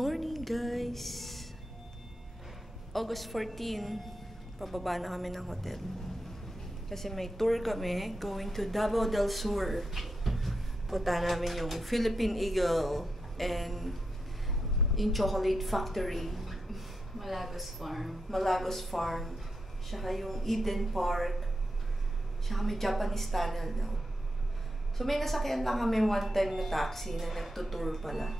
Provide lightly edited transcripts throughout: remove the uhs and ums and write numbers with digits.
morning, guys! August 14, pababa na kami ng hotel. Kasi may tour kami, going to Davao del Sur. Punta namin yung Philippine Eagle and yung Chocolate Factory. Malagos Farm. Saka yung Eden Park. Saka may Japanese tunnel daw. So may nasakyan lang kami one time na taxi na nagtutour pala.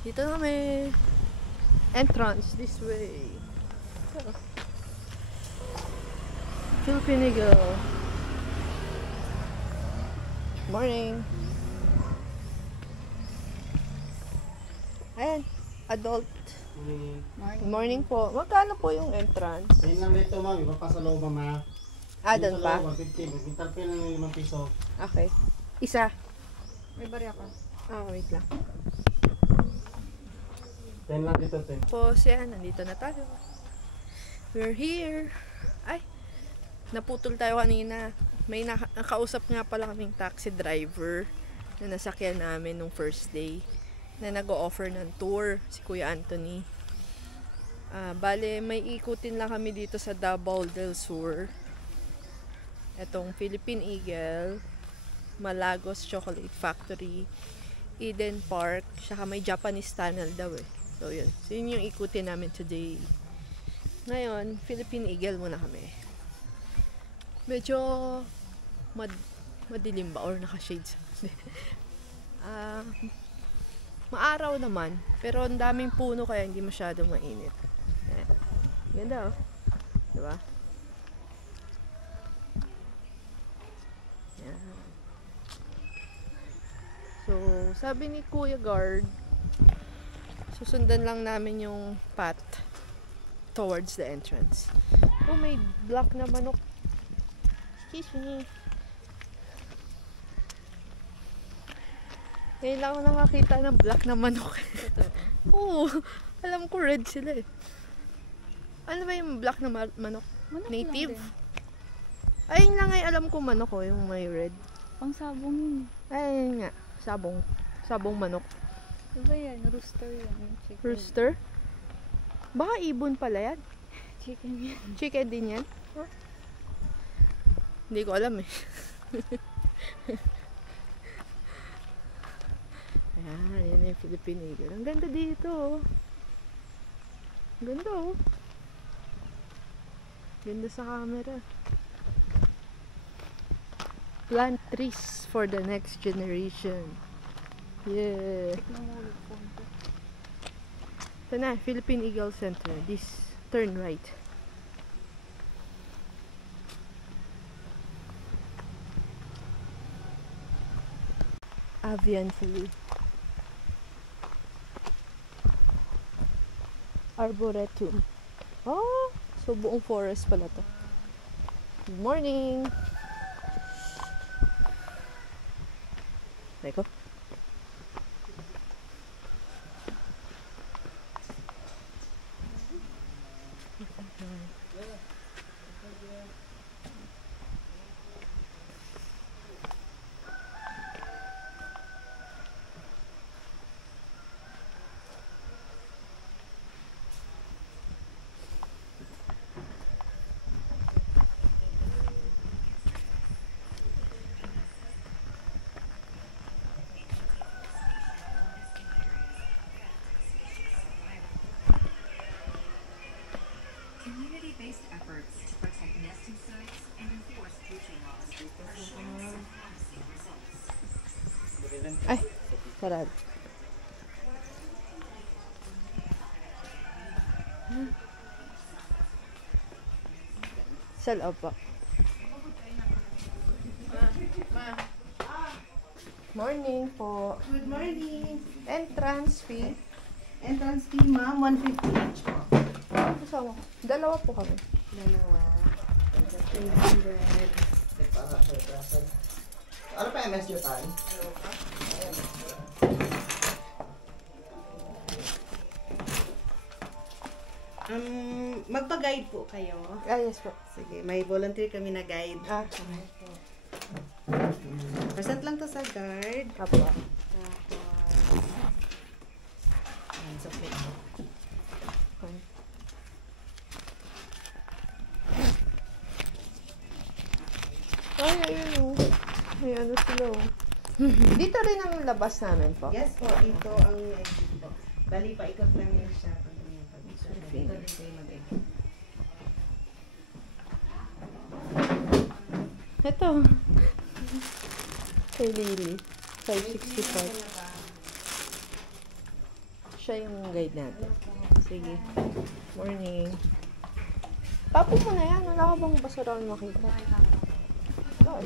Dito na may entrance this way. So, Philippine Eagle. Morning. Ayan, adult. Morning po. Magkano po yung entrance? Ayun lang dito, ma'am. Iba pa sa loob, ma'am. Doon pa? 50. Magpintalpin lang yung 5 piso. Okay. Isa. May barya ka. Wait lang. 10 lang dito, 10. Po siya, nandito na tayo. We're here. Ay, naputol tayo kanina. May nakausap nga pala kaming taxi driver na nasakyan namin nung first day na nag-o-offer ng tour, si Kuya Anthony. Bale, may ikutin lang kami dito sa Davao del Sur. Etong Philippine Eagle, Malagos Chocolate Factory, Eden Park, saka may Japanese tunnel daw eh. So yun. So yun yung ikutin namin today. Ngayon, Philippine Eagle muna kami. Medyo madilim ba or naka-shades? Maaraw naman. Pero ang daming puno kaya hindi masyadong mainit. Ganda oh. Diba? Yan. So, sabi ni Kuya Guard, susundan lang namin yung path towards the entrance. Oh, may black na manok. Excuse me. Ngayon lang ako nakakita ng black na manok. Oo, alam ko red sila eh. Ano ba yung black na manok? Native? Ayun lang ay alam ko manok oh, yung may red. Pang sabong yun. Ayun nga, sabong. Sabong manok. Diba yan? Rooster yan. Chicken. Rooster? Baka ibon pala yan. Chicken yan. Chicken din yan? Huh? Hindi ko alam eh. Ayan, yan yung Philippine Eagle. Ang ganda dito oh. Ang ganda oh. Ganda sa camera. Plant trees for the next generation. Yeah. Ito na, Philippine Eagle Center. This, turn right. Avian Flu. Arboretum. Oh, so buong forest pala to. Good morning. Teko. Community-based efforts to protect nesting sites and enforce poaching laws are showing some promising results. Ay, sarado. Sa loob po. Morning po. Good morning. Entrance fee. Entrance fee, ma'am, 150 each po. Kasama ko. Dalawa po kami. Dalawa. 300. Ano pa MS nyo tayo? Magpa-guide po kayo. Ah, yes po. Sige, may volunteer kami na guide. Ah, Present lang to sa guard. apo. Tapos, ayan, submit po. Ay, ayun o. May ano sila o. Dito rin ang labas namin po. Yes po, ito ang exit po. Bali, paikot lang yun siya. Pag yung pag-picture. Dito rin kayo mag-exit. Ito. Kay Lily. 565. Siya yung guide natin. Sige. Morning. Tapo mo na yan. Wala ka bang basurahan makita? Doon.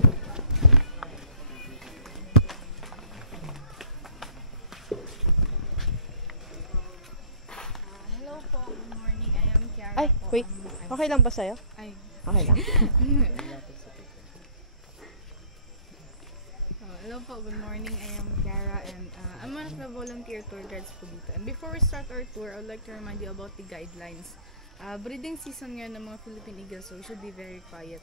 Hello po, good morning. I am Kiara Ay, po. wait. Okay lang ba sa'yo? Ay, Okay lang. hello po, good morning. I am Kiara and I'm one of the volunteer tour guides po dito. And before we start our tour, I would like to remind you about the guidelines. Breeding season ngayon ng mga Philippine Eagles, so we should be very quiet.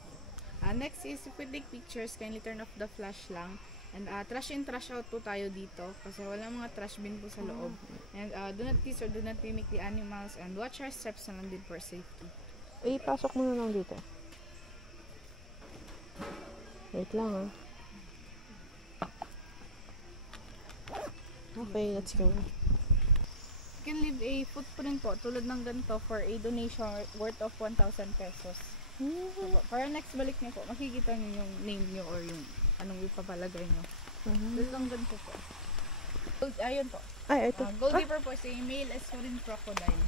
Next is, if we take pictures, kindly turn off the flash lang. And trash in, trash out po tayo dito kasi wala mga trash bin po sa loob. And do not tease or do not mimic the animals and watch our steps na lang din for safety. Pasok mo na lang dito. Wait lang ah. Okay, let's go. You can leave a footprint po tulad ng ganito for a donation worth of 1,000 pesos. So, para next balik niyo po, makikita niyo yung name niyo or yung anong ipapalagay niyo. Tulad ng ganito po. Ayun po. Ay, ito. Gold Reaper po is a male Esquilin crocodile.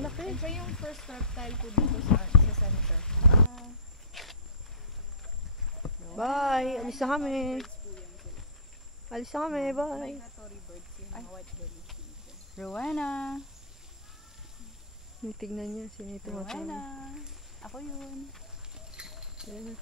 Laki. And siya yung first reptile po dito sa center. Bye! Alis na kami. Alis na kami. Bye! Migratory birds yung mga white belly. Rowena! Tignan niya. Sino yung tumatawag. Rowena! Ako yun. Ayan na.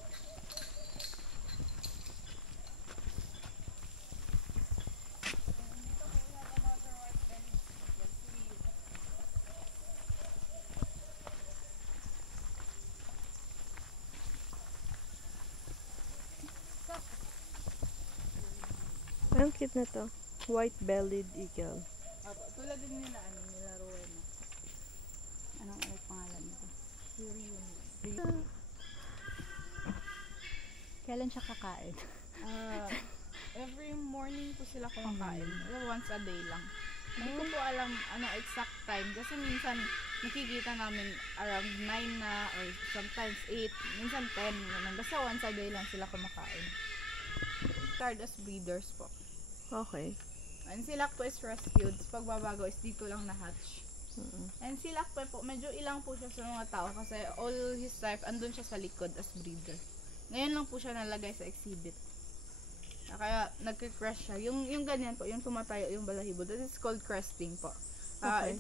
Ang cute na to. White-bellied eagle. Tulad din nila, nila Rowena. Anong pangalan nito? Kailan siya kakain? Every morning po sila kumakain. Once a day lang. Hindi ko po alam ano exact time. Kasi minsan nakikita namin around 9 na or sometimes 8. Minsan 10. Ganun. Basta once a day lang sila kumakain. Start as breeders po. Okay. And si Lakpo is rescued. Pagbabago is dito lang na-hatch. And si Lakpo po, medyo ilang po siya sa mga tao kasi all his life andun siya sa likod as breeder. Ngayon lang po siya nalagay sa exhibit. Kaya nagka-crash siya. Yung ganyan po, yung tumatayo yung balahibo. That is called cresting po. Okay.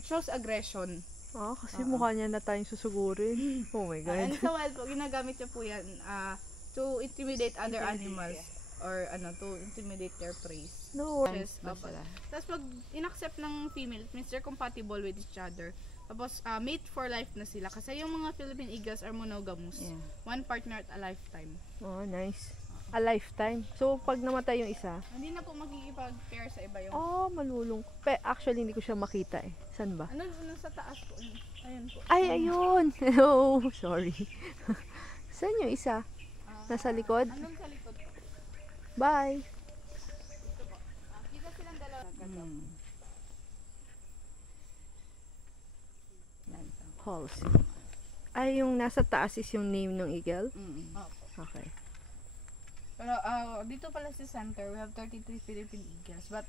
It shows aggression. Kasi mukha niya na tayong susugurin. Oh my God. And sa wild po, ginagamit niya po yan to intimidate other animals. Or to intimidate their prey. No. Yes, tapos pag inaccept ng female, it means they're compatible with each other. Tapos mate for life na sila. Kasi yung mga Philippine Eagles are monogamous. Yeah. One partner at a lifetime. Oh, nice. A lifetime. So, pag namatay yung isa, Hindi na po makikipag-pair sa iba yung... malulung. Actually, hindi ko siya makita eh. Saan ba? Ano sa taas po? Ayun po. Ay, ayun! Oh, sorry. Saan yung isa? Nasa likod? Anong sa likod po? Bye! Dito po. Kita silang dalawa. Halsey. Ay, yung nasa taas is yung name ng eagle? Opo. Okay. Pero dito pala sa center, we have 33 Philippine Eagles. But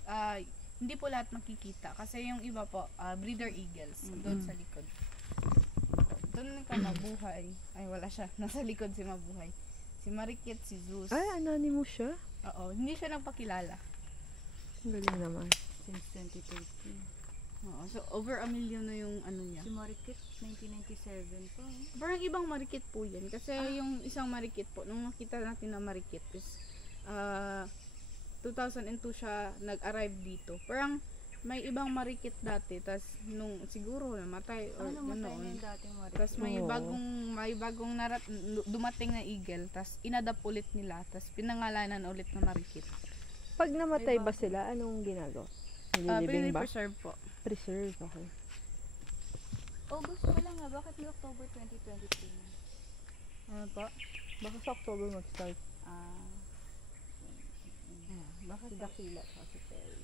hindi po lahat makikita. Kasi yung iba po, breeder eagles, doon sa likod. Doon ka mabuhay. Ay, wala siya. Nasa likod si Mabuhay. Si Marikit, si Zeus. Ay, anonymous siya. Oo, hindi siya nagpakilala. Galing naman. Since 2013. Oo, so over 1 million na yung ano niya. Si Marikit, 1997 pa. Parang ibang marikit po yan. Kasi yung isang marikit po, nung nakita natin na marikit is 2002 siya nag-arrive dito. Parang may ibang marikit dati, tas nung siguro namatay or Namatay na ganoon. yung dating Marikit. Tas may bagong dumating na eagle, tas inadapt ulit nila, tas pinangalanan ulit na marikit. Pag namatay ba sila, anong ginagawa? Nililibing ba? Preserve po. Preserve, okay. August pa lang nga, bakit may October 2023 na? Ano po? Baka sa October mag-start. Baka Si Dakila at si Perry.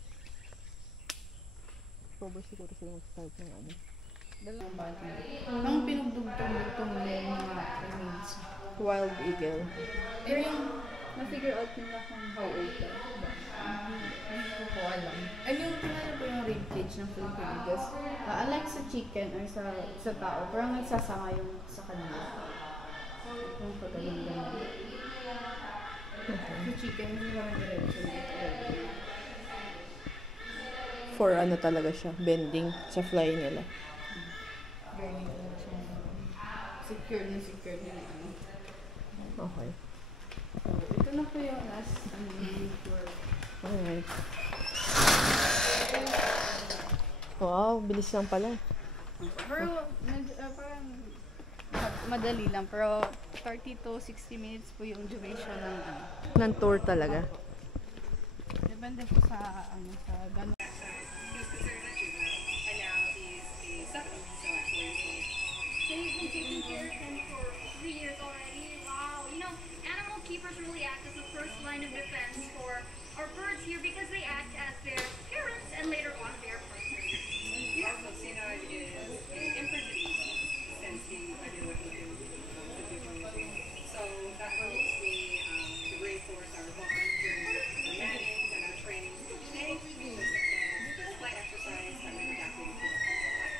October siguro sila mag-start ng ano. dalawang bata. Ang pinagdugtong-dugtong nila yung mga remains. Wild eagle. Pero yung na-figure out nila kung how old ka. Hindi ko po alam. Ano yung tinala po yung rib cage ng Philippine Eagles. Unlike sa chicken or sa tao, parang nagsasama yung sa kanila. Yung pagaling-galing. Sa chicken, hindi parang diretso dito. For ano talaga siya, bending sa fly nila. Very diretso. Secure na ano. Okay. So, ito na po yung last tour. Alright. Wow, bilis lang pala. Pero, parang madali lang. Pero, 30 to 60 minutes po yung duration ng ano. Ng tour talaga. Depende po sa gano'n. So you've been taking care of them for 3 years already? Wow. You know, animal keepers really act as the first line of defense for our birds here because they act as their parents and later on their partners. Yes, so Sina is in prison since he did what he did. So that helps me to reinforce our bond during the mannings and our training each day. Because flight exercise, I'm adapting to the flight.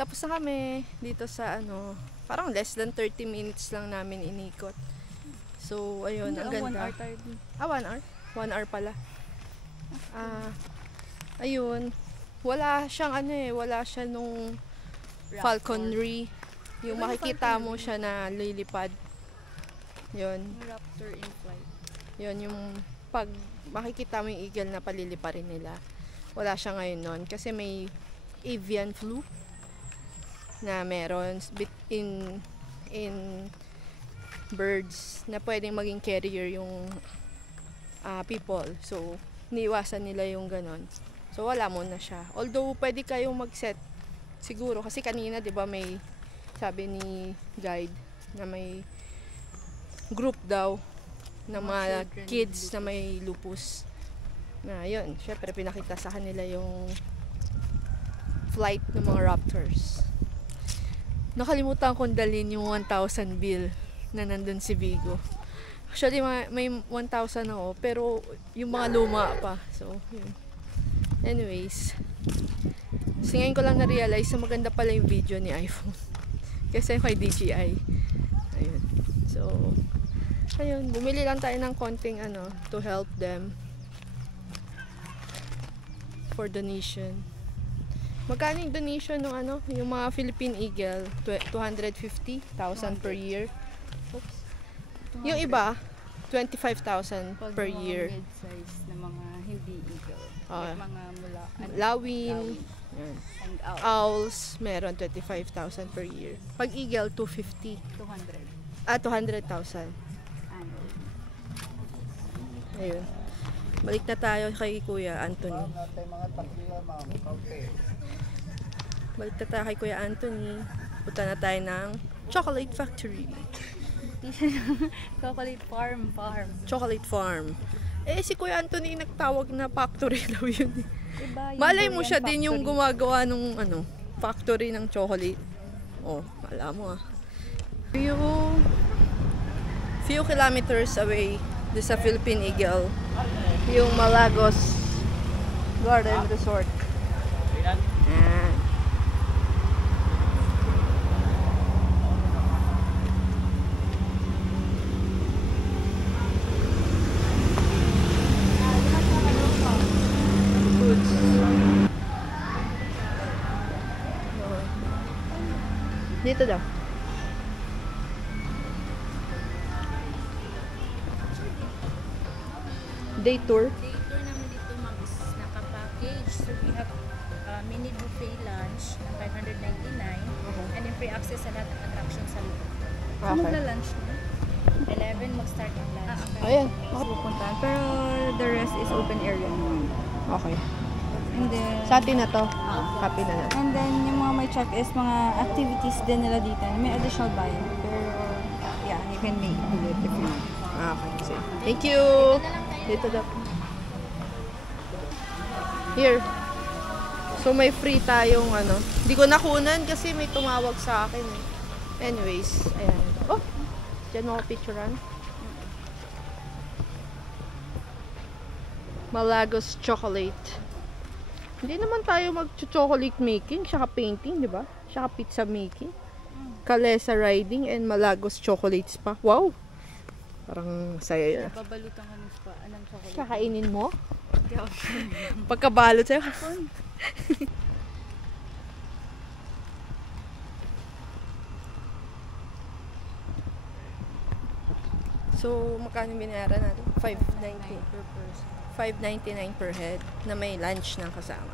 Tapos na kami dito sa ano, parang less than 30 minutes lang namin inikot. So, ayun, ang ganda. 1 hour tayo din. 1 hour? 1 hour pala. Ayun, wala siyang ano wala siya nung falconry. Yung makikita mo siya na lilipad. Yun. Raptor in flight. Yun, yung pag makikita mo yung eagle na paliliparin nila. Wala siya ngayon nun. Kasi may avian flu na meron in birds na pwedeng maging carrier yung people. So, niiwasan nila yung ganon. So, wala muna siya. Although, pwede kayong mag-set siguro. Kasi kanina, di ba, may sabi ni guide na may group daw ng mga kids na may lupus. Na, yun. Syempre, pinakita sa kanila yung flight ng mga raptors. Nakalimutan kong dalhin yung 1,000 bill na nandun si Vigo. Actually, may 1,000 ako, pero yung mga luma pa. So, yun. Anyways. So, ngayon ko lang na-realize na maganda pala yung video ni iPhone. Kasi kay DJI. Ayun. So, ayun. Bumili lang tayo ng konting to help them for donation. Magkano yung donation ng yung mga Philippine Eagle? 250,000 per year. Oops. Yung iba, 25,000 per year. Mid-size na mga hindi eagle. Ah. Like mga mula. Lawin, yan. And out. Owls, meron 25,000 per year. Pag Eagle, 250. 200. 200,000. Annual. Ayun. Balik na tayo kay Kuya Anthony. Balik na tayo kay Kuya Anthony. Punta na tayo ng Chocolate Factory. Chocolate farm. Chocolate Farm. Si Kuya Anthony nagtawag na factory daw yun. Diba, Malay mo siya din yung gumagawa nung factory ng chocolate. Oh, alam mo Few kilometers away sa Philippine Eagle, yung Malagos Garden Resort. Ayan. Foods. Dito daw. Day tour. Day tour namin dito, ma'am, is naka-package. So, we have mini buffet lunch na 599 and then free access sa lahat ng attractions sa loob. Okay. Magla-lunch na. 11 mag-start ang lunch. Ayan. Pupuntahan. Pero the rest is open area naman. Okay. And then, Sa atin na to. Happy na na. and then yung mga may check is mga activities din nila dito. May additional buy-in. Pero, yeah, you can make it if you want. Okay. Sige. Thank you. Dito daw. Here. So, may free tayong ano. Hindi ko nakunan kasi may tumawag sa akin eh. Anyways, ayan. Oh! Diyan mo ako picturean. Malagos Chocolate. Hindi naman tayo mag-chocolate making, saka painting, di ba? Saka pizza making. Kalesa riding and Malagos chocolates pa. Wow! Parang saya yun. Babalutan ka ng chocolate. Kakainin mo? Pagkabalot sa'yo. So, magkano binayaran natin? $5.90 per person. $5.99 per head na may lunch ng kasama.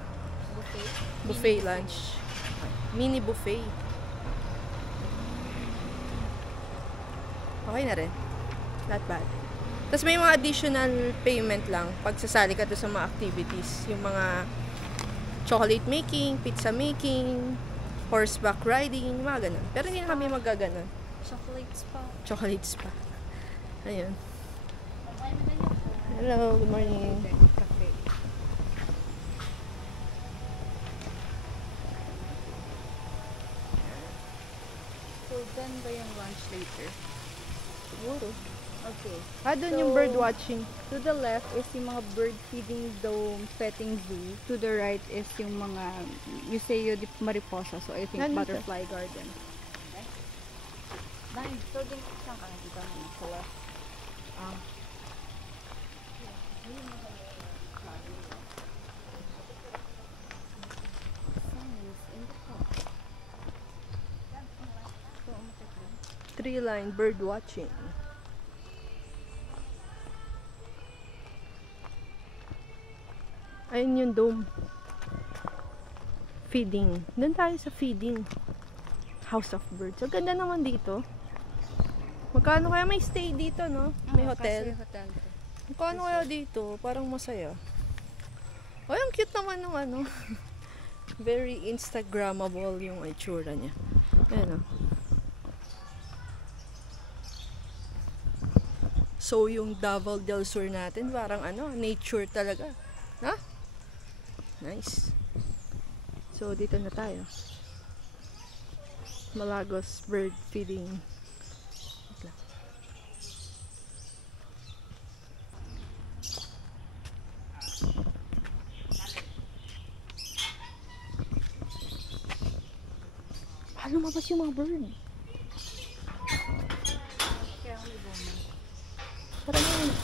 Buffet. Buffet lunch. Mini buffet. Okay na rin. Not bad. Tapos may mga additional payment lang pag sasali ka doon sa mga activities. Yung mga chocolate making, pizza making, horseback riding, mga ganun. Pero hindi na kami magaganon. Chocolates pa. Chocolates pa. Ayun. Hello, good morning. Cafe. So, done ba yung lunch later? Siguro. Okay. Doon yung bird watching. To the left is yung mga bird feeding dome, petting zoo. To the right is yung mga Museo de Mariposa. So, I think Nandito. butterfly garden. Dahil, so din saan ka nakita mo? Sa left. Tree-line bird watching. Ayun yung dome. Feeding. Doon tayo sa feeding. House of Birds. Ang ganda naman dito. Magkano kaya may stay dito, no? May hotel. Kasi hotel to. Magkano kaya dito? Parang masaya. Ay, ang cute naman ng ano. Very Instagrammable yung itsura niya. Ayan, oh. So, yung Davao del Sur natin, parang ano, nature talaga. Ha? Nice. So, dito na tayo. Malagos bird feeding. Wait lang. Lumabas yung mga bird. Parang yun.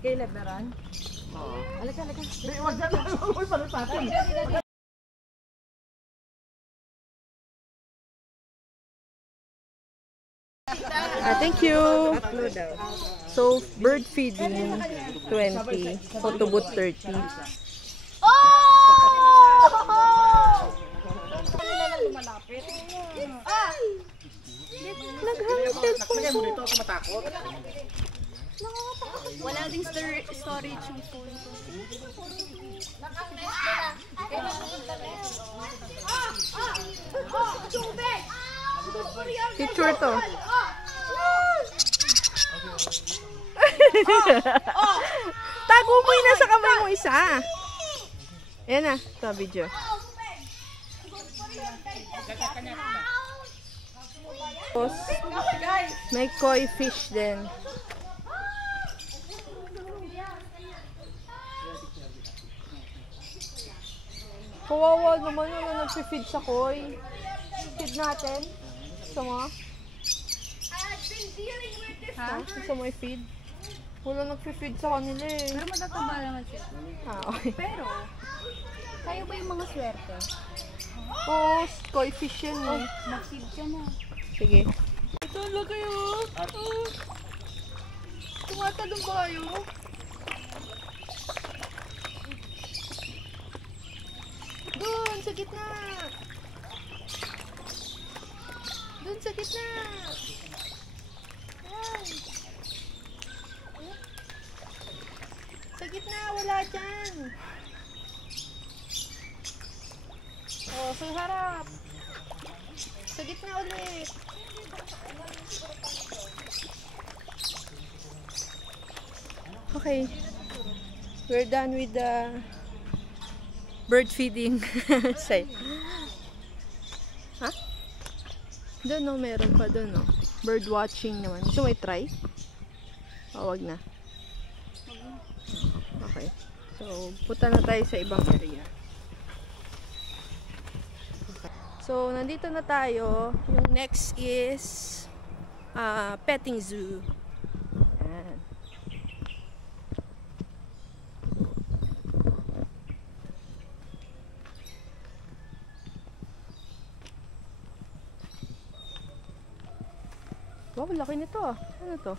Kay Lebaran? Oo. Alika. Wag na lang. Huwag pa rin sa atin. Thank you. So, bird feeding 20, photo booth 30. Oh! Naghanap cellphone ko. Dito ako matakot. Wala ding storage yung phone ko. Picture to. Tago mo yung nasa kamay mo isa. Ayan na, ito video. Tapos, may koi fish din. Kawawa naman yung nagpi-feed sa koi. Feed natin. Gusto mo? Ha? Gusto mo i-feed? Wala nagpi-feed sa kanila eh. Pero matataba naman siya. Okay. Pero, kayo ba yung mga swerte? Oo, koi fish yan eh. Mag-feed ka na. Sige. Ito lang kayo. Tumatalong ba kayo? Doon, sa gitna. Doon, sa gitna. Yan. Sa gitna, wala dyan. Oh, sa harap. Sa gitna ulit. Okay. We're done with the bird feeding. Say. Ha? Doon no, meron pa doon no. Bird watching naman. Gusto mo i-try? O, wag na. Okay. So, punta na tayo sa ibang area. So, nandito na tayo. Yung next is petting zoo. Ayan. Wow, laki nito ah. Ano to?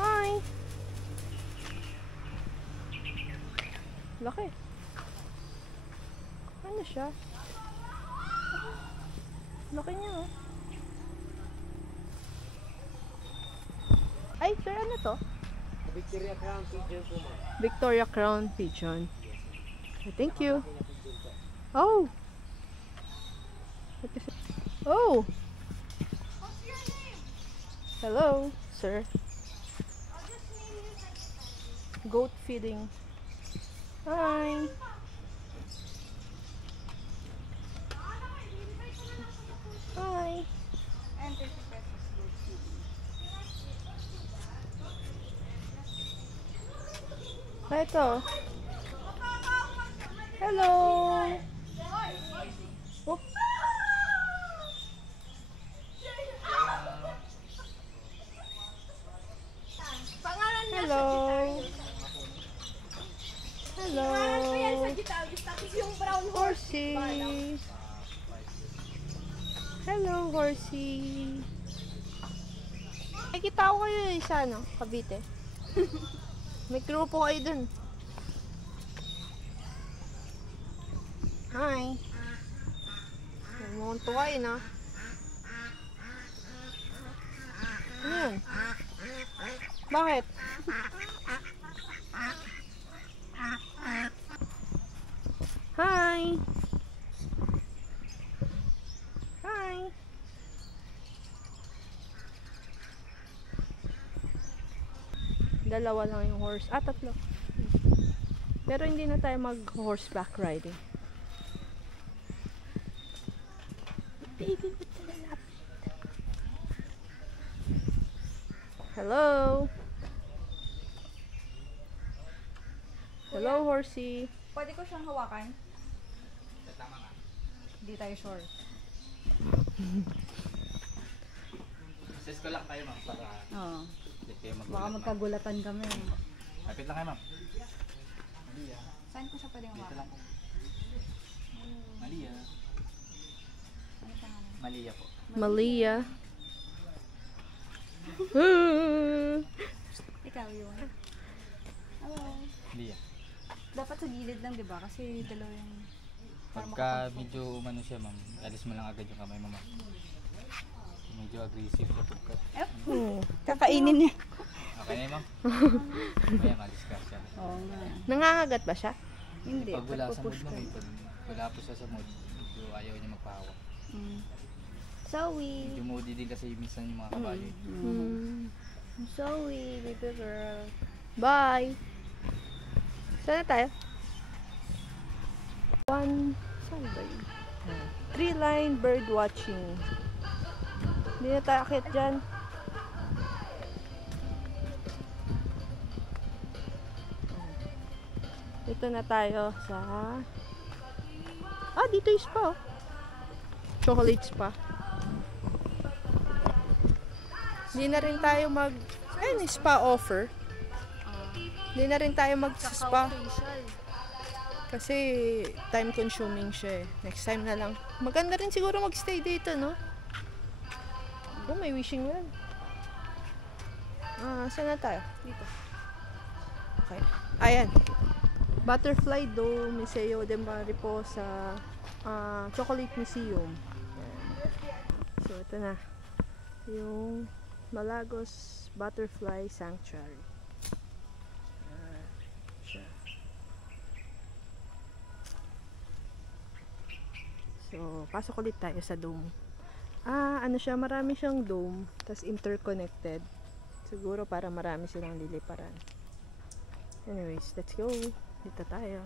Hi! Laki. Ano siya? Laki niya oh. Ay, sir, ano to? Victoria Crown Pigeon po, ma'am. Victoria Crown Pigeon. Thank you. Oh! What is it? Oh! Hello, sir. Goat feeding. Hi! Hi! Ito. Hello! Oh. Hello! Hello! Horsey! Hello, horsey! Nakikita ko kayo isa, no? Cavite. May grupo kayo dun. Hi! Mukhang tuwa yun, ah. Ano yun? Bakit? Hi! Hi! Dalawa lang yung horse. Ah, tatlo. Pero hindi na tayo mag-horseback riding. Baby, ba't nalalapit? Hello? Hello, horsey. Pwede ko siyang hawakan? Hindi tayo sure. Assess ko lang kayo, ma'am, para Oo. hindi kayo magulat. Baka magkagulatan kami. Lapit lang kayo, ma'am. Saan ko siya pwedeng Dito hawakan? lang po. Malia. Ano pangalan? Malia po. Malia. Ikaw yun. Hello. Malia. Dapat sa gilid lang, di ba? Kasi dalawa yung... Pagka medyo umano siya ma'am, alis mo lang agad yung kamay mo ma'am. Medyo aggressive siya pagka. Kakainin niya. Okay na yun ma'am? Kaya malis ka siya. Oo nga. Nangangagat ba siya? Hindi. Pag wala sa mood pagpupush ma'am, ka. pag wala po siya sa mood, medyo ayaw niya magpahawak. Zoe. Medyo moody din kasi minsan yung mga kabayo. Zoe, baby girl. Bye! Saan na tayo? Saan ba yun? Tree-line bird watching. Hindi na tayo akit dyan. Dito na tayo sa... dito yung spa. Chocolate spa. Hindi na rin tayo ayun, spa offer. Hindi na rin tayo mag-spa. Kasi time consuming siya eh. Next time na lang. Maganda rin siguro magstay dito, no? May wishing well. Saan na tayo? Dito. Okay. Ayan. Butterfly Dome, Museo de Mariposa, Chocolate Museum. Ayan. So, ito na. Yung Malagos Butterfly Sanctuary. Siya. So, pasok ulit tayo sa dome. Ano siya, marami siyang dome, tas interconnected. Siguro para marami silang liliparan. Anyways, let's go. Dito tayo.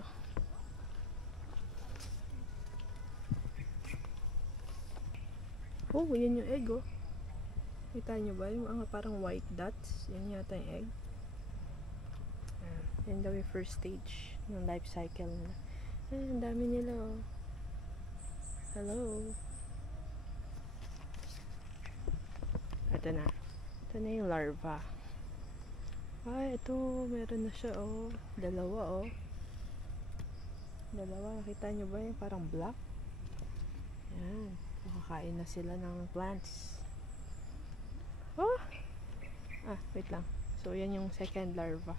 Yan yung egg, oh. Kita nyo ba? Yung mga parang white dots. Yan yata yung egg. Yan daw yung first stage ng life cycle nila. Ang dami nila, oh. Hello. Ito na. Ito na yung larva. Ito. Meron na siya, oh. Dalawa, oh. Dalawa. Nakita nyo ba yung parang black? Yan. Makakain na sila ng plants. Wait lang. So, yan yung second larva.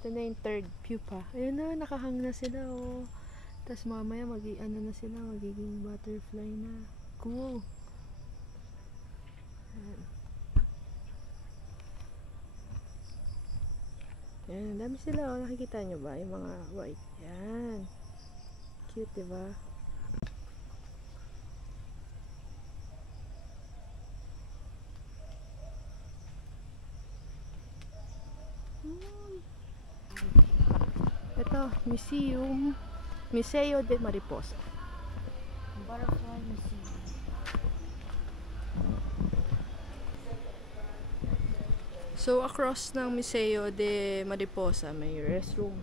Ito na yung third pupa. Ayan na, nakahang na sila, oh. Tapos mamaya, na sila, magiging butterfly na. Cool. Ayan. Ayan, dami sila, oh. Nakikita nyo ba? Yung mga white. Ayan. Cute, diba? Ito, Museo de Mariposa. Butterfly Museum. So, across ng Museo de Mariposa, may restroom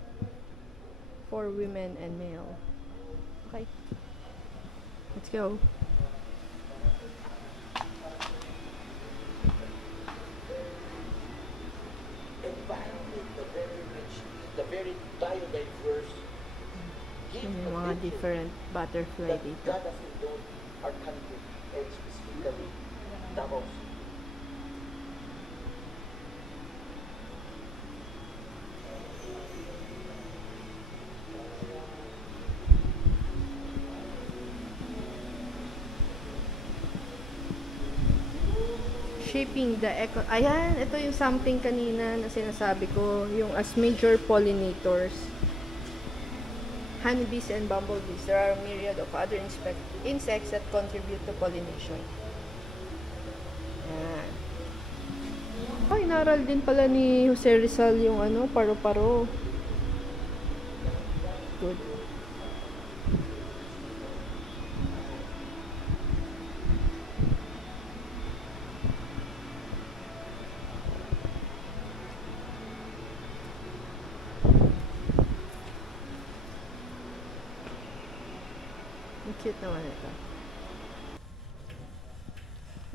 for women and male. Okay. Let's go. Environment, the very rich, the very biodiverse. May mga different butterfly dito. God has endowed our country, and specifically Davos. Shaping the eco... Ayan, ito yung something kanina na sinasabi ko. Yung as major pollinators. Honeybees and bumblebees. There are a myriad of other insects that contribute to pollination. Ayan. Inaral din pala ni Jose Rizal yung paro-paro. Good. Cute naman ito.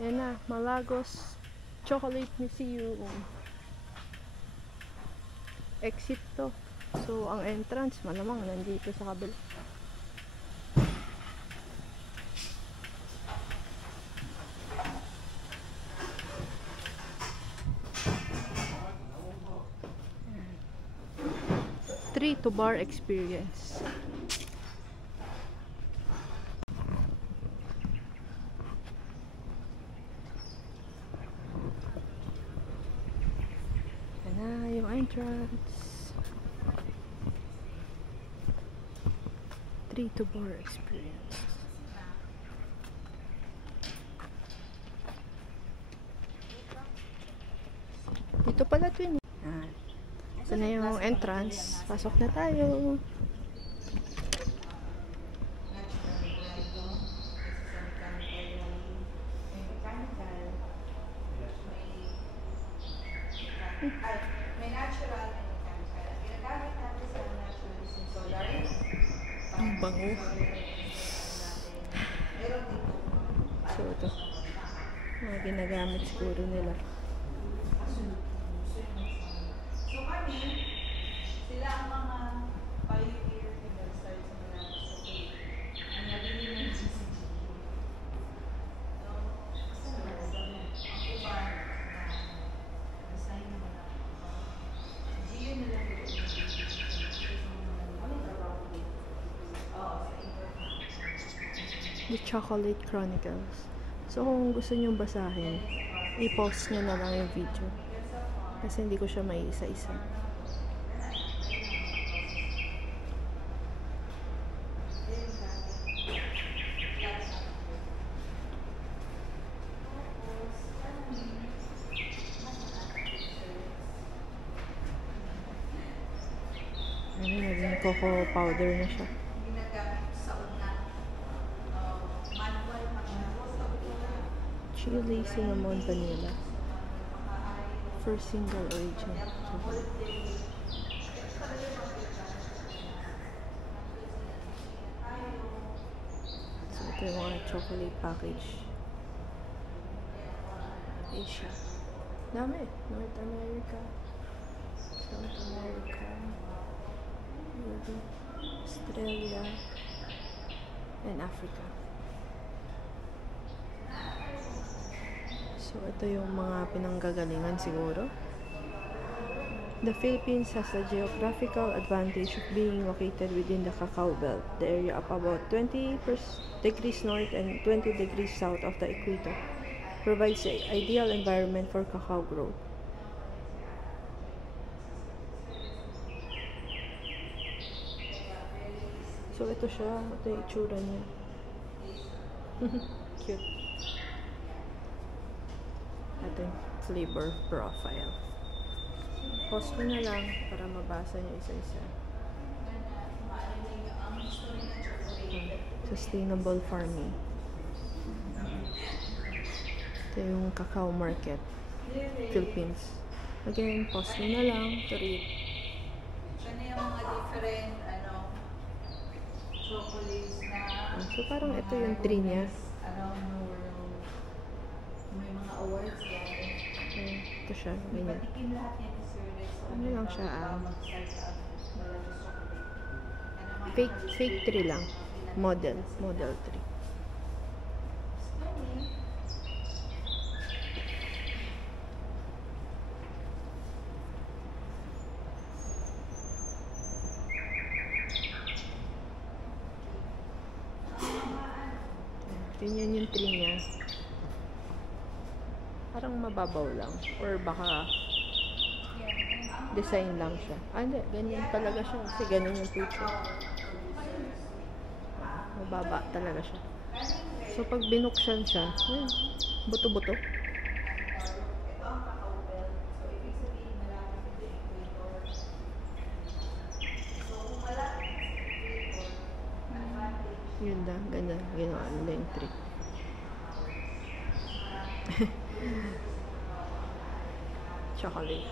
Ayan na, Malagos Chocolate Museum. Exit to. So, ang entrance, malamang nandito sa kabila. 3 to bar experience. Yan na yung entrance. 3 to bar experience. Dito pala twin. Ito na yung entrance. Pasok na tayo. May natural and mechanical. Ginagamit natin sa natural is yung solar. Ang bango. Meron dito. So ito. Mga ginagamit siguro nila. So kami, sila ang mga pioneer in the start sa mga ang nabili ng CCG. Ang iba na assign naman ako. GU na lang dito. Ano trabaho dito? Oo, sa internet. The Chocolate Chronicles. So kung gusto nyo basahin, i-pause nyo na lang yung video. Kasi hindi ko siya may isa-isa. Ano, naging cocoa powder na siya. Ginagamit sa una. Manual Chili, cinnamon, vanilla. First single origin. So ito yung mga chocolate package. Asia. Dami. North America. South America. Europe, Australia. And Africa. So, ito yung mga pinanggagalingan siguro. The Philippines has a geographical advantage of being located within the Cacao Belt, the area up about 20 degrees north and 20 degrees south of the equator. Provides an ideal environment for cacao growth. So, ito siya. Ito yung itsura niya. Cute. Ating flavor profile. Pause ko na lang para mabasa niyo isa-isa. Sustainable farming. Ito yung cacao market. Philippines. Again, pause ko na lang to read. Ano yung mga different chocolates na So parang ito yung tree niya. around the world. May mga awards yan. Ito siya, ganyan. Patikim lahat yan ni Sir Rex. Ano lang siya, mag-start up chocolate. fake tree lang. Model tree. Ganyan yung tree niya. Parang mababaw lang. Or baka design lang siya. Ah, hindi. Ganyan talaga siya. Kasi ganyan yung picture. Mababa talaga siya. So, pag binuksan siya, buto-buto. Yun na. Ganda. Ginawa nila yung tree. Chocolate.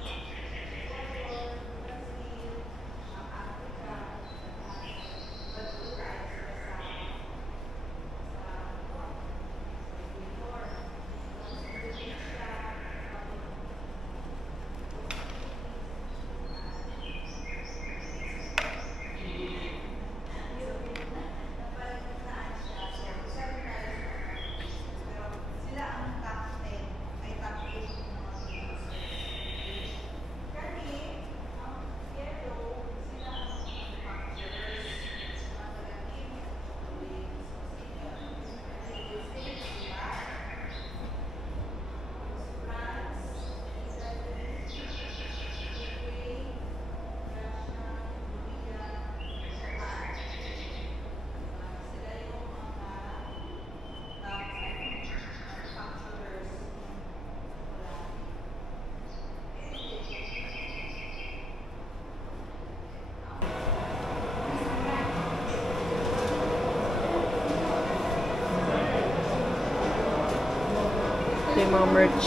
yung mga merch.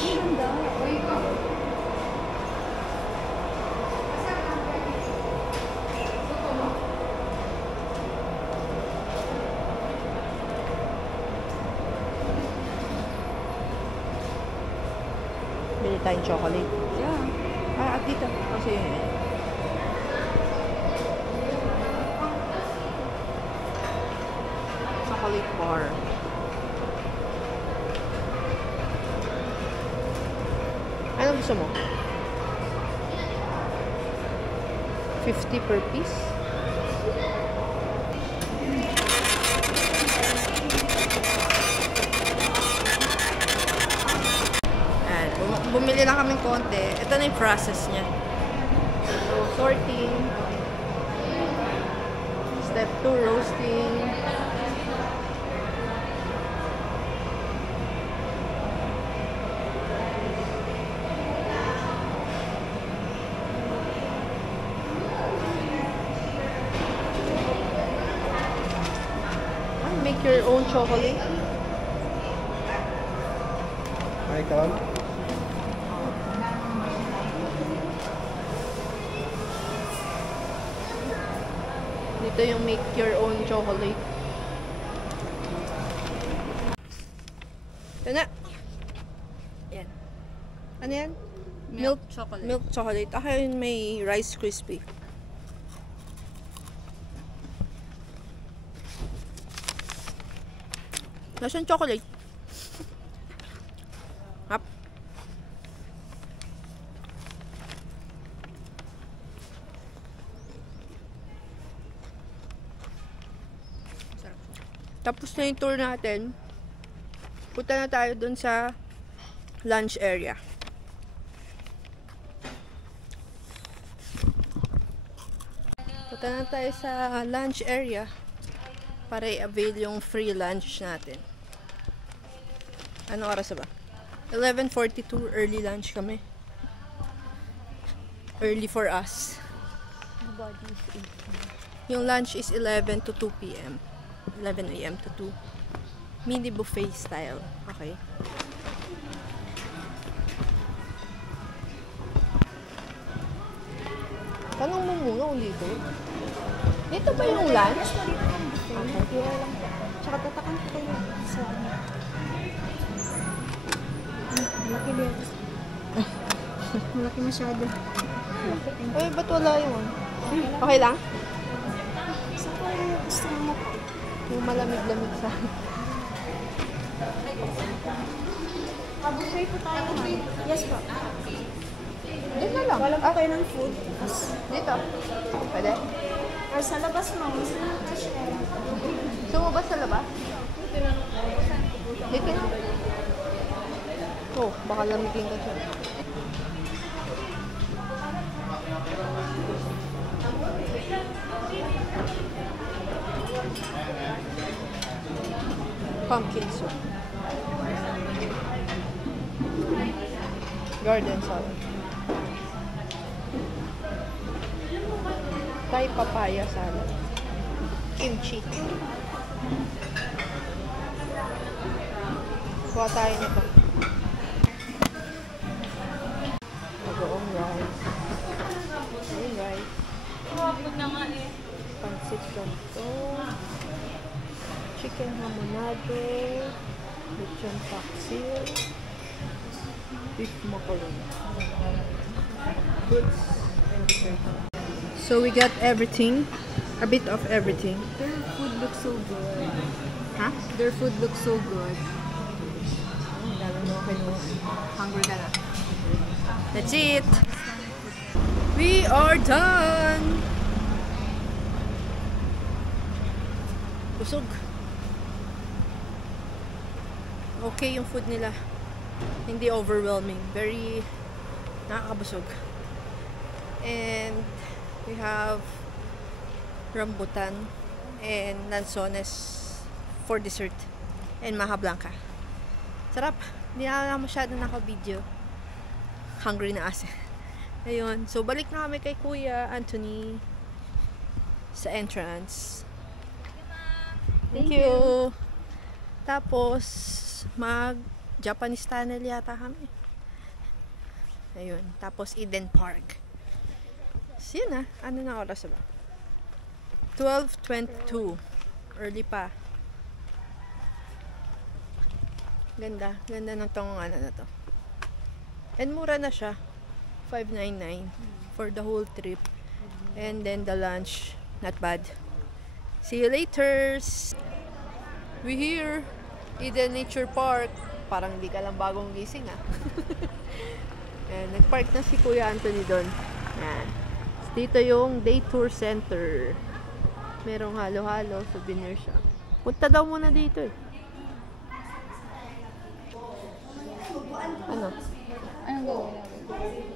Bili tayong chocolate. Yeah. Ah, at dito. Kasi chocolate bar. Anong gusto mo? 50 per piece? Ayan, bumili lang kaming konti. Ito na yung process niya. So, sorting. Step 2, roasting. Make your own chocolate. Hi, come. Dito yung make your own chocolate. Ito na. Yan. Ano yan? Milk chocolate. Milk chocolate. Ako yun may Rice Krispie. Lasang chocolate. Hap. Tapos na yung tour natin. Punta na tayo dun sa lunch area. Punta na tayo sa lunch area para i-avail yung free lunch natin. Anong oras ba? 11:42, early lunch kami. Early for us. Yung lunch is 11 to 2 p.m. 11 a.m. to 2. Mini buffet style. Okay. Tanong mo muna kung dito. Dito ba yung lunch? Okay. Tsaka tatakan ko kayo sa malaki dito. Malaki masyado. Ay, ba't wala yun? Okay lang? Saan ko yung gusto mo? Yung malamig-lamig sa... Buffet po tayo. Yes po. Dito na lang. Wala po kayo ng food. Dito. Pwede? Or sa labas mo. Gusto mo ba sa labas? Dito na. Oh, baka lamigin ka siya. Pumpkin soup. Garden salad. Thai papaya salad. Kimchi. Kuha tayo nito. Bagoong rice. Ayun rice. Pansit ganito. Chicken hamonado. Lechon paksiw. Beef macaroni. Fruits and dessert. So we got everything. A bit of everything. Their food looks so good. Huh? Their food looks so good. Hungry ka na. That's it. We are done. Busog. Okay yung food nila. Hindi overwhelming. Very nakakabusog. And we have rambutan and lanzones for dessert. And maha blanca. Sarap. Hindi na masyado naka-video. Hungry na kasi. Ayun. So, balik na kami kay Kuya Anthony sa entrance. Thank you. Tapos, Japanese tunnel yata kami. Ayun. Tapos Eden Park. So, yun na. Ano na oras ba? 12:22. Early pa. Ganda. Ganda ng tong ano na to. And mura na siya. $5.99 for the whole trip. And then the lunch, not bad. See you later. We here. Eden Nature Park. Parang di ka lang bagong gising ah. And nag-park na si Kuya Anthony doon. Yan. Dito yung Day Tour Center. Merong halo-halo, souvenir shop. Punta daw muna dito eh. Ano? Anong gagawin?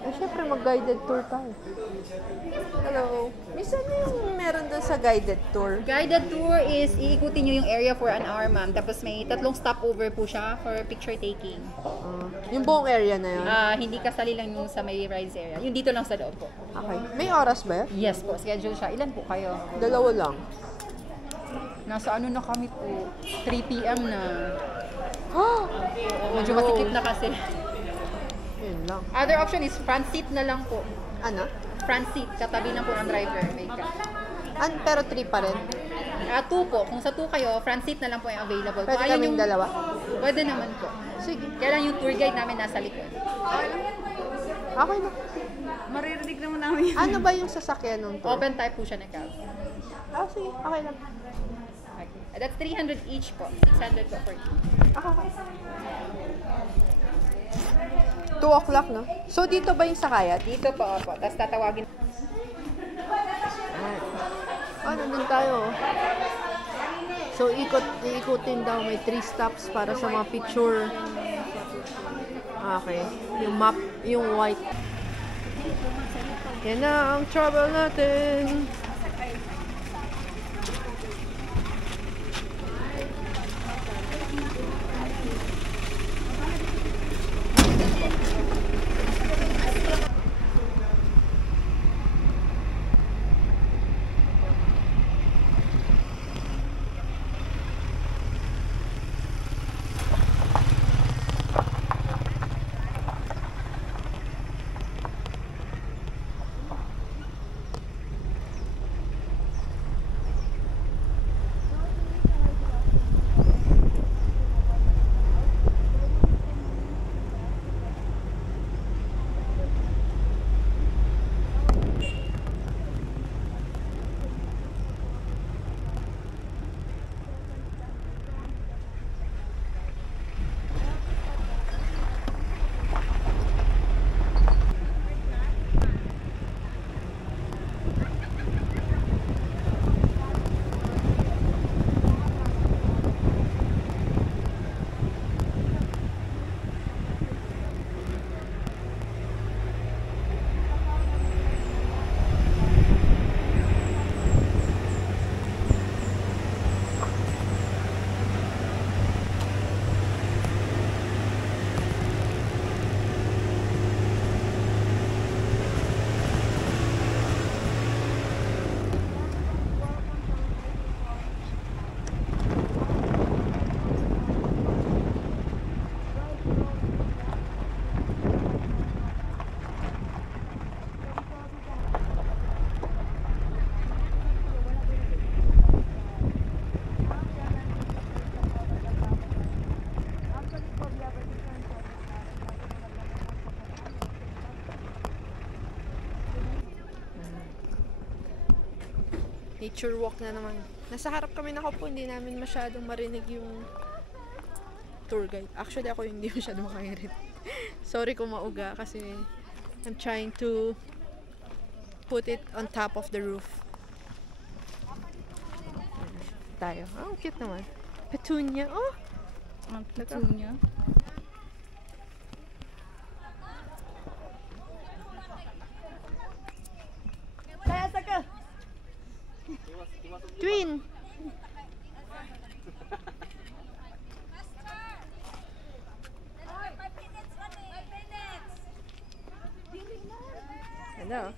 Eh, syempre mag-guided tour tayo. Hello. Minsan yung meron doon sa guided tour. Guided tour is iikutin nyo yung area for an hour, ma'am. Tapos may 3 stopover po siya for picture taking. Yung buong area na yun? Hindi kasali lang yung sa may rides area. Yung dito lang sa loob po. Okay. May oras ba yun? Yes po, schedule siya. Ilan po kayo? 2 lang. Nasa ano na kami po? 3 p.m. na. Medyo masikip na kasi. Yun lang. Other option is front seat na lang po. Ano? Front seat, katabi lang po ng driver. May ka. Pero 3 pa rin? 2 po. Kung sa 2 kayo, front seat na lang po yung available. Pwede Kung kaming dalawa? Pwede naman po. Sige. Kaya lang yung tour guide namin nasa likod. Okay na. Maririnig naman namin yun. Ano ba yung sasakyan nung tour? Open type po siya na cab. Sige. Okay lang. Okay. That's 300 each po. 600 po for you. Okay. 2 o'clock, no? So, dito ba yung sakayat? Dito po, opo. Tapos tatawagin. Nandun tayo. So, iikutin daw. May 3 stops para sa mga picture. Okay. Yung map, yung white. Yan na ang travel natin. Nature walk na naman. Nasa harap kami nakaupo, hindi namin masyadong marinig yung tour guide. Actually, ako hindi masyadong makarinig. Sorry kung mauga kasi I'm trying to put it on top of the roof. Tayo. Oh, cute naman. Petunia. Oh! Petunia. Twin! Hello.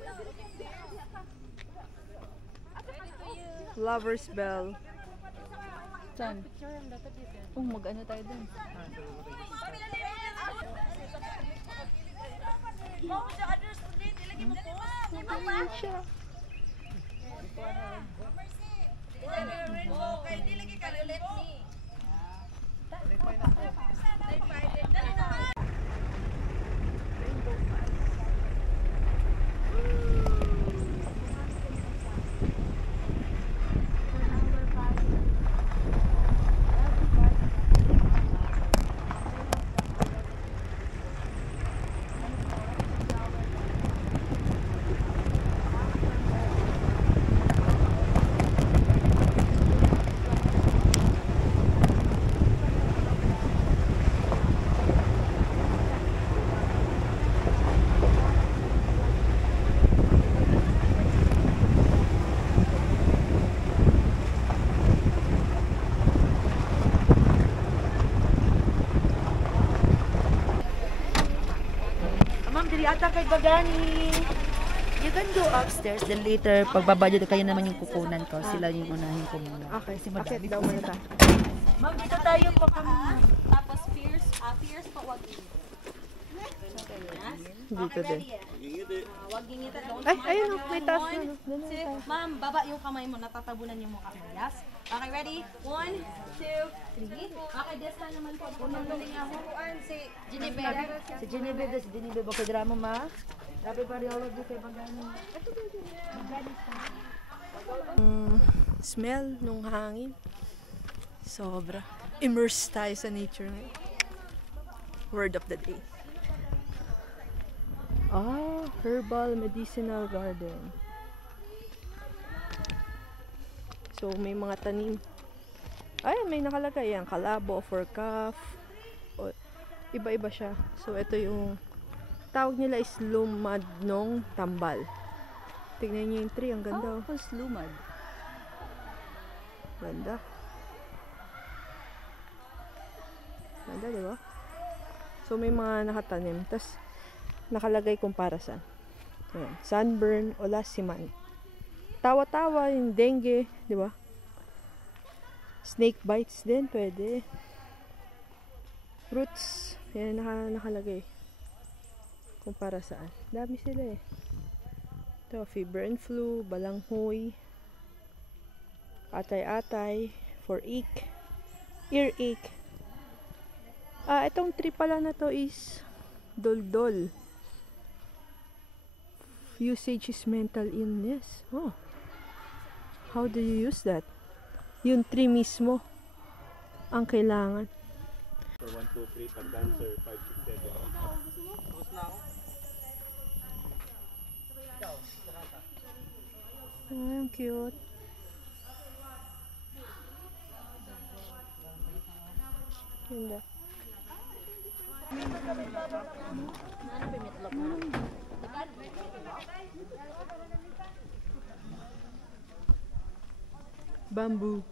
Lover's Bell. Saan? Oh, mag-ano tayo dun? Siya. Kay Bagani. You can go upstairs, then later, pagbaba dito kayo naman yung kukunan ko. Sila yung unahin ko muna. Okay, bakit daw muna tayo? Ma'am, dito tayo pa kami. Tapos fierce pa wag Dito din. wag gingita. Ay, ayun o, may taas na. Ma'am, baba yung kamay mo, natatabunan yung mukha mo. Yes? Okay, ready? 1, 2, 3. Okay, this time naman po. Unang galing ako. Si Ginebra. Si Genevieve, okay, drama ma. Dapat pa rin ako kay Bagani. Smell nung hangin. Sobra. Immerse tayo sa nature ngayon. Word of the day. Herbal medicinal garden. So, may mga tanim. Ay, may nakalagay yan. Kalabo for cough. Iba-iba siya. So, ito yung tawag nila is lumadnong tambal. Tignan nyo yung tree. Ang ganda. Oh, lumad. Ganda. Ganda, diba? So, may mga nakatanim. Tapos, nakalagay kung para saan. Ayan. Sunburn o lasiman. Tawa-tawa, yung dengue, di ba? Snake bites din, pwede. Roots, yan, nakalagay. Kung para saan. Dami sila eh. Ito, fever and flu, balanghoy, atay-atay, for ache, earache. Itong tree pala na to is doldol. Usage is mental illness. Oh. How do you use that? Yung tree mismo ang kailangan. For 1, 2, 3, pag dancer, 5, 6, 7. Ang cute. Ganda. Bamboo.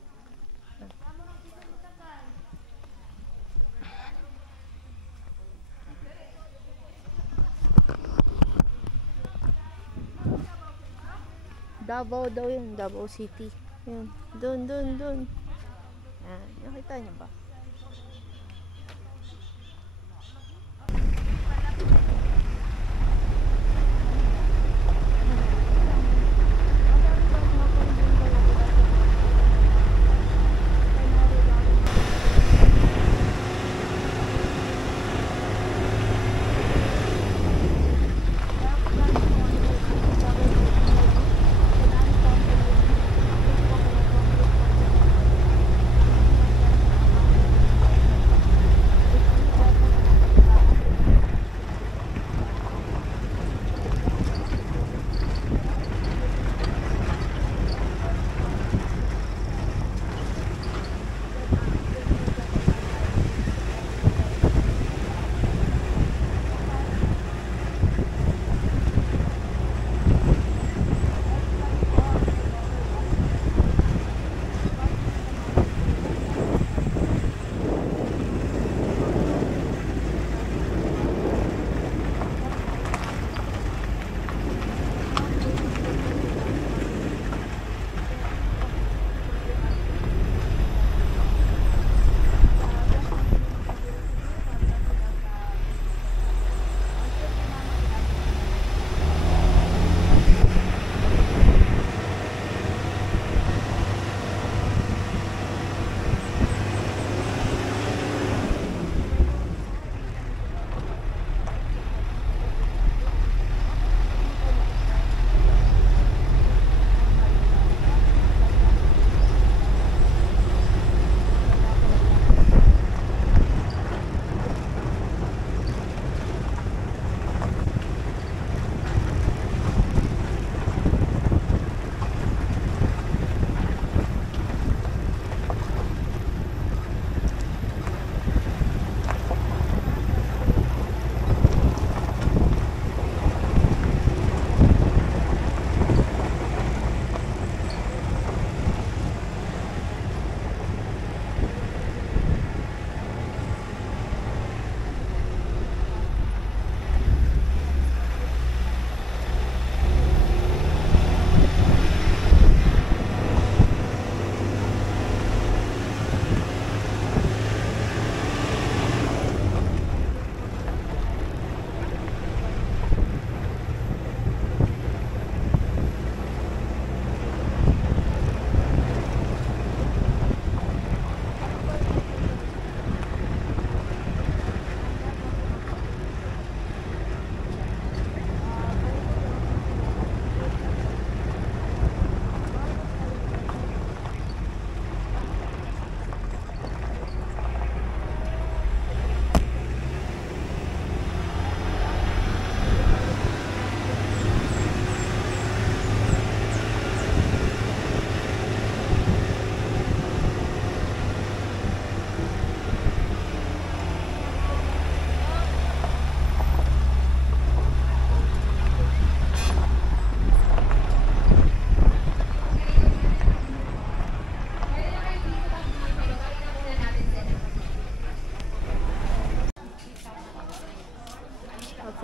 Davao daw yun, Davao City. Yan. Dun. Yan. Nakita niyo ba?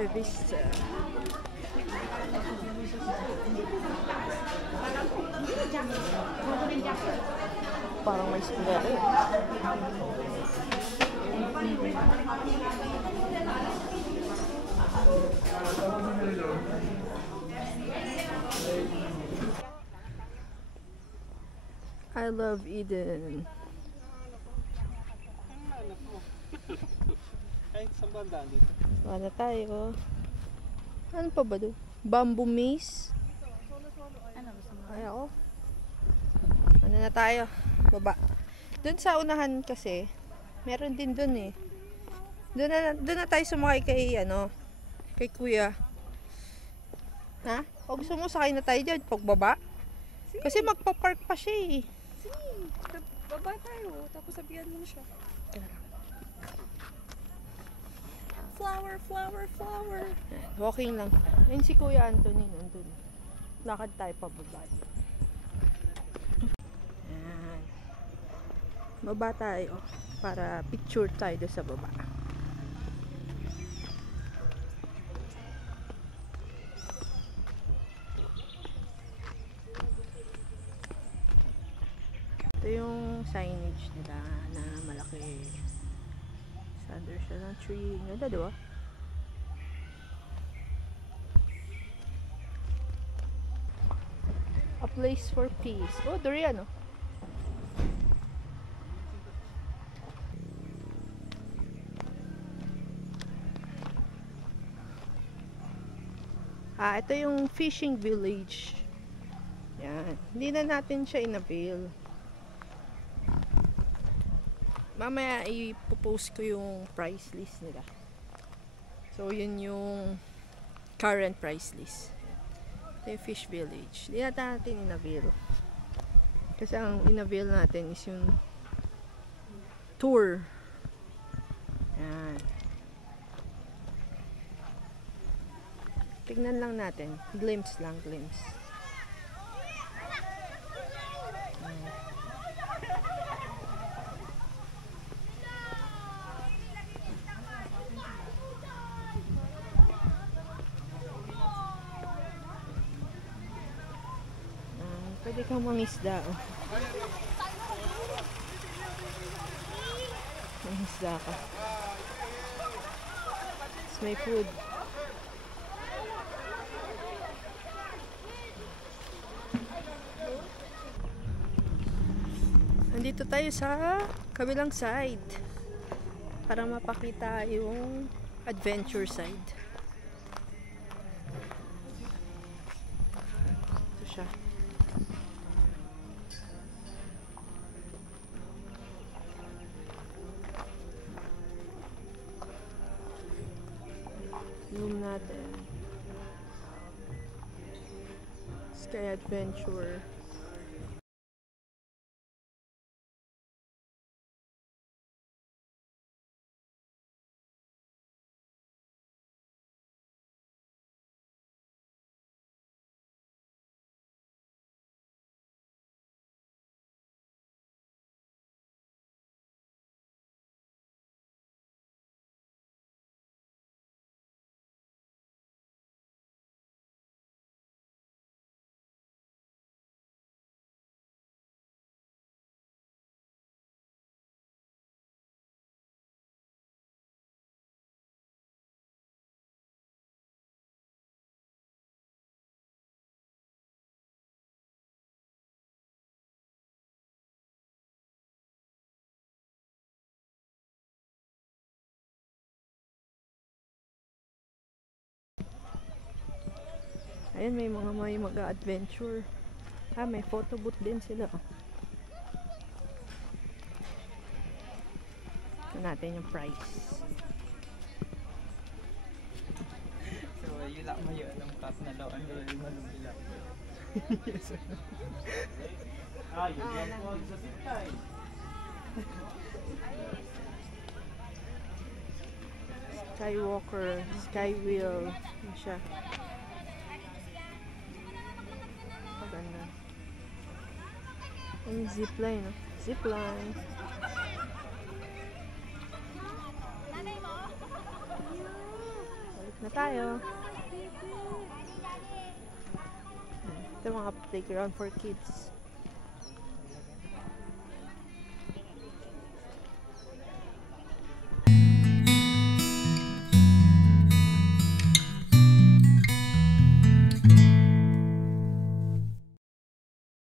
Cafe Vista. Parang may square eh. I love Eden. Ay, saan ba ang daan dito? Wala tayo. Ano pa ba doon? Bamboo maze? Ay ako. Ano na tayo? Baba. Doon sa unahan kasi, meron din doon eh. Doon na tayo sumakay kay kay kuya. Ha? O gusto mo sakay na tayo dyan pagbaba? Kasi magpa-park pa siya eh. Baba tayo, tapos sabihan mo siya. Flower, flower, flower. Walking lang. Ayun si Kuya Anthony nandun. Lakad tayo pababa. Ayan. Baba tayo para picture tayo doon sa baba. Ito yung signage nila na malaki. Under siya ng tree. Ganda, diba? A place for peace. Oh, durian, oh. Ito yung fishing village. Yan. Hindi na natin siya in-avail. Mamaya ipopost ko yung price list nila. So, yun yung current price list. Ito yung fish village. Hindi natin in-avail. Kasi ang in-avail natin is yung tour. Yan. Tignan lang natin. Glimpse lang, glimpse. Pwede kang mangisda, oh. Mangisda ka. Tapos may food. Nandito tayo sa kabilang side para mapakita yung adventure side. Ito siya. Zoom natin. Sky Adventure. Ayan, may mga mag-a-adventure. May photo booth din sila. Ito natin yung price. So, yun lang mayo ng top na daw. Ang dali manumila. Skywalker, Skywheel. Yan siya. Maganda. Yung zipline, no? Zipline. na tayo. Ito mga playground for kids.